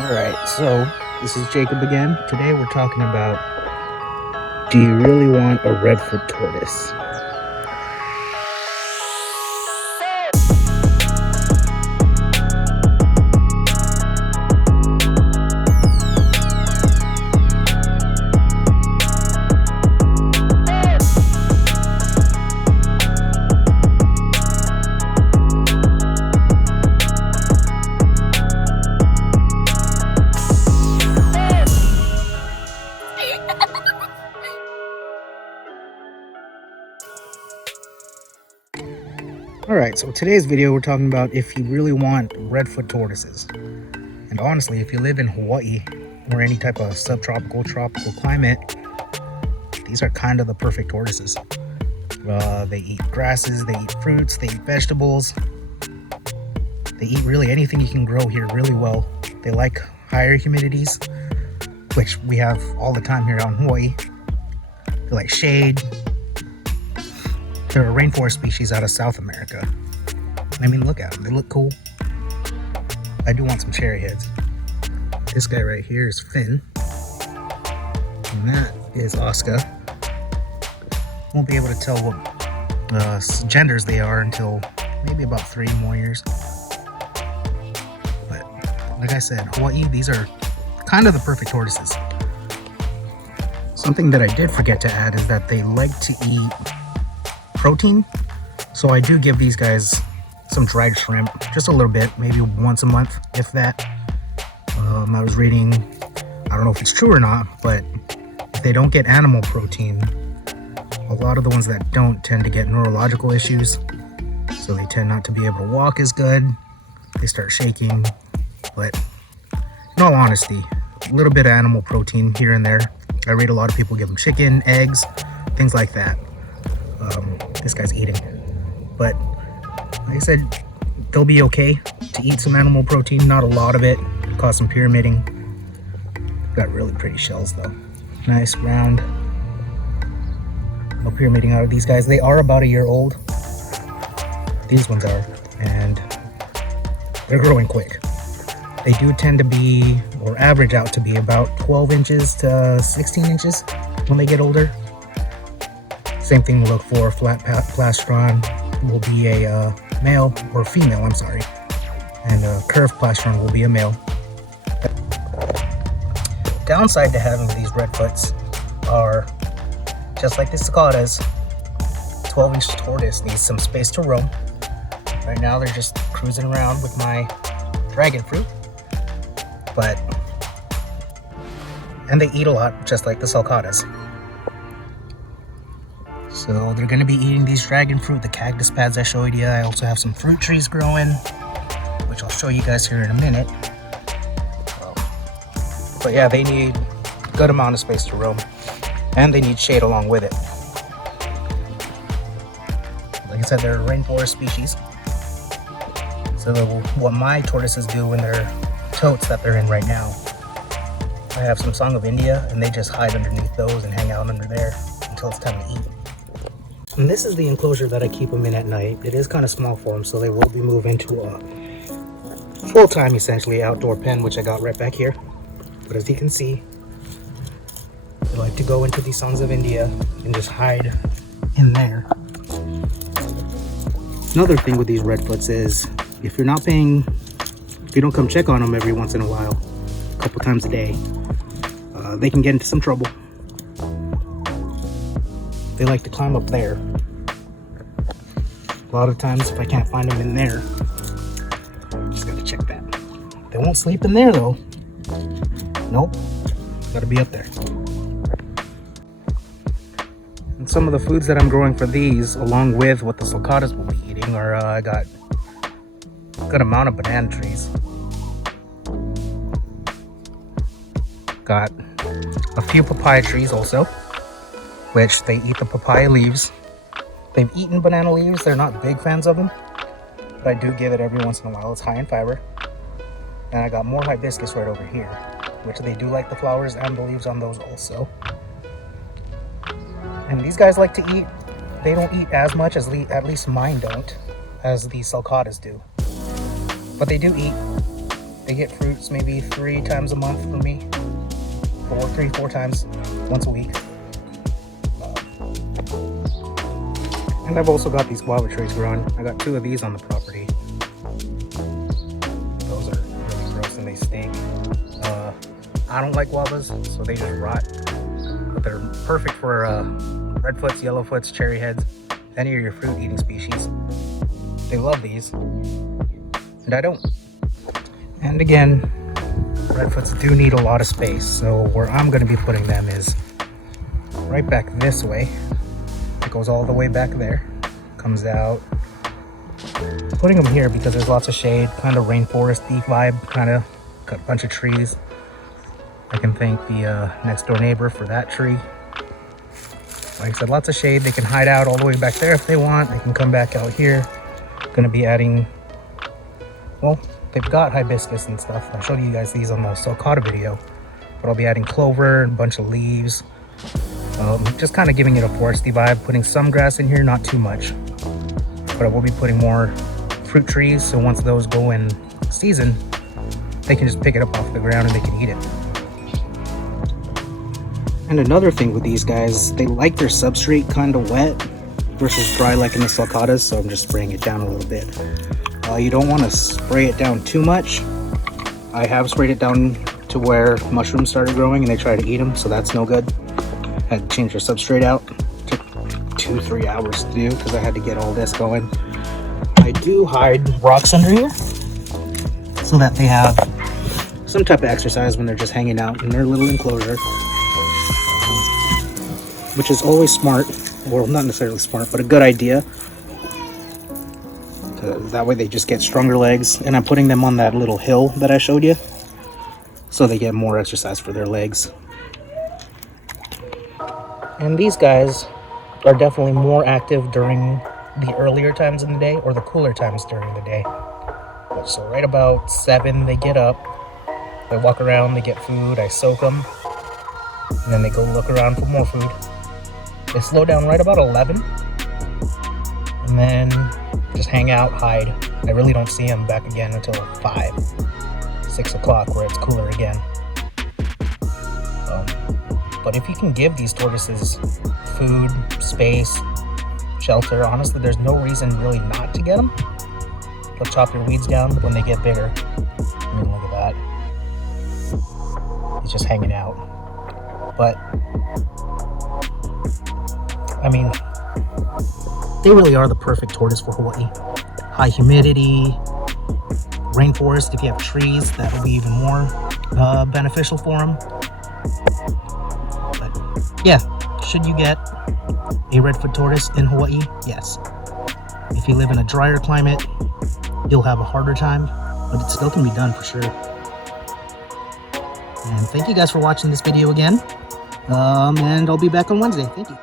Alright, so this is Jacob again. Today we're talking about, do you really want a Redfoot tortoise? Alright, so today's video we're talking about if you really want Redfoot tortoises. And honestly, if you live in Hawaii or any type of subtropical, tropical climate, these are kind of the perfect tortoises. They eat grasses, they eat fruits, they eat vegetables. They eat really anything you can grow here really well. They like higher humidities, which we have all the time here out in Hawaii. They like shade. They're a rainforest species out of South America. I mean, look at them. They look cool. I do want some cherry heads. This guy right here is Finn. And that is Oscar. Won't be able to tell what genders they are until maybe about 3 more years. But like I said, Hawaii, these are kind of the perfect tortoises. Something that I did forget to add is that they like to eat protein, so I do give these guys some dried shrimp, just a little bit, maybe once a month, if that. I was reading, I don't know if it's true or not, but if they don't get animal protein, a lot of the ones that don't tend to get neurological issues, so they tend not to be able to walk as good. They start shaking. But in all honesty, a little bit of animal protein here and there. I read a lot of people give them chicken, eggs, things like that. This guy's eating, but like I said, they'll be okay to eat some animal protein, not a lot of it. It'll cause some pyramiding. Got really pretty shells though, nice round. No pyramiding out of these guys. They are about 1 year old, these ones are, and they're growing quick. They do tend to be, or average out to be, about 12 inches to 16 inches when they get older. Same thing we'll look for. Flat plastron will be a male, or female, I'm sorry. And curved plastron will be a male. Downside to having these Redfoots are, just like the cicadas, 12-inch tortoise needs some space to roam. Right now they're just cruising around with my dragon fruit. And they eat a lot, just like the sulcatas. So they're going to be eating these dragon fruit, the cactus pads I showed you. I also have some fruit trees growing, which I'll show you guys here in a minute. But yeah, they need a good amount of space to roam, and they need shade along with it. Like I said, they're a rainforest species. So what my tortoises do in their totes that they're in right now, I have some Song of India, and they just hide underneath those and hang out under there until it's time to eat. And this is the enclosure that I keep them in at night. It is kind of small for them, so they will be moving to a full-time, essentially, outdoor pen, which I got right back here. But as you can see, they like to go into these Songs of India and just hide in there. Another thing with these Redfoots is, if you don't come check on them every once in a while, a couple times a day, they can get into some trouble. They like to climb up there. A lot of times, if I can't find them in there, just gotta check that. They won't sleep in there though. Nope, gotta be up there. And some of the foods that I'm growing for these, along with what the sulcatas will be eating, are I got a good amount of banana trees. Got a few papaya trees also, which they eat the papaya leaves. They've eaten banana leaves. They're not big fans of them, but I do give it every once in a while. It's high in fiber. And I got more hibiscus right over here, which they do like the flowers and the leaves on those also. And these guys like to eat. They don't eat as much, as at least mine don't, as the sulcatas do. But they do eat. They get fruits maybe 3 times a month from me. 4 times, once a week. And I've also got these guava trees growing. I got 2 of these on the property. Those are really gross and they stink. I don't like guavas, so they just rot. But they're perfect for redfoots, yellowfoots, cherryheads, any of your fruit-eating species. They love these, and I don't. And again, redfoots do need a lot of space, so where I'm going to be putting them is right back this way. It goes all the way back there, comes out. Putting them here because there's lots of shade, kind of rainforesty vibe, kind of got a bunch of trees. I can thank the next door neighbor for that tree. Like I said, lots of shade. They can hide out all the way back there if they want. They can come back out here. Going to be adding, well, they've got hibiscus and stuff. I showed you guys these on the sulcata video, but I'll be adding clover and a bunch of leaves. Just kind of giving it a foresty vibe, putting some grass in here, not too much. But I will be putting more fruit trees, so once those go in season, they can just pick it up off the ground and they can eat it. And another thing with these guys, they like their substrate kind of wet versus dry like in the sulcatas, so I'm just spraying it down a little bit. You don't want to spray it down too much. I have sprayed it down to where mushrooms started growing and they try to eat them, so that's no good. Had to change their substrate out. Took 2-3 hours to do because I had to get all this going. I do hide rocks under here so that they have some type of exercise when they're just hanging out in their little enclosure. Which is always smart, well, not necessarily smart, but a good idea. That way they just get stronger legs, and I'm putting them on that little hill that I showed you, so they get more exercise for their legs. And these guys are definitely more active during the earlier times in the day, or the cooler times during the day. So right about 7, they get up, they walk around, they get food, I soak them, and then they go look around for more food. They slow down right about 11, and then just hang out, hide. I really don't see them back again until 5, 6 o'clock, where it's cooler again. But if you can give these tortoises food, space, shelter, honestly, there's no reason really not to get them. They'll chop your weeds down when they get bigger. I mean, look at that. He's just hanging out. But I mean, they really are the perfect tortoise for Hawaii. High humidity, rainforest. If you have trees, that'll be even more beneficial for them. But yeah, should you get a redfoot tortoise in Hawaii? Yes. If you live in a drier climate, you'll have a harder time, but it still can be done for sure. And thank you guys for watching this video again. And I'll be back on Wednesday. Thank you.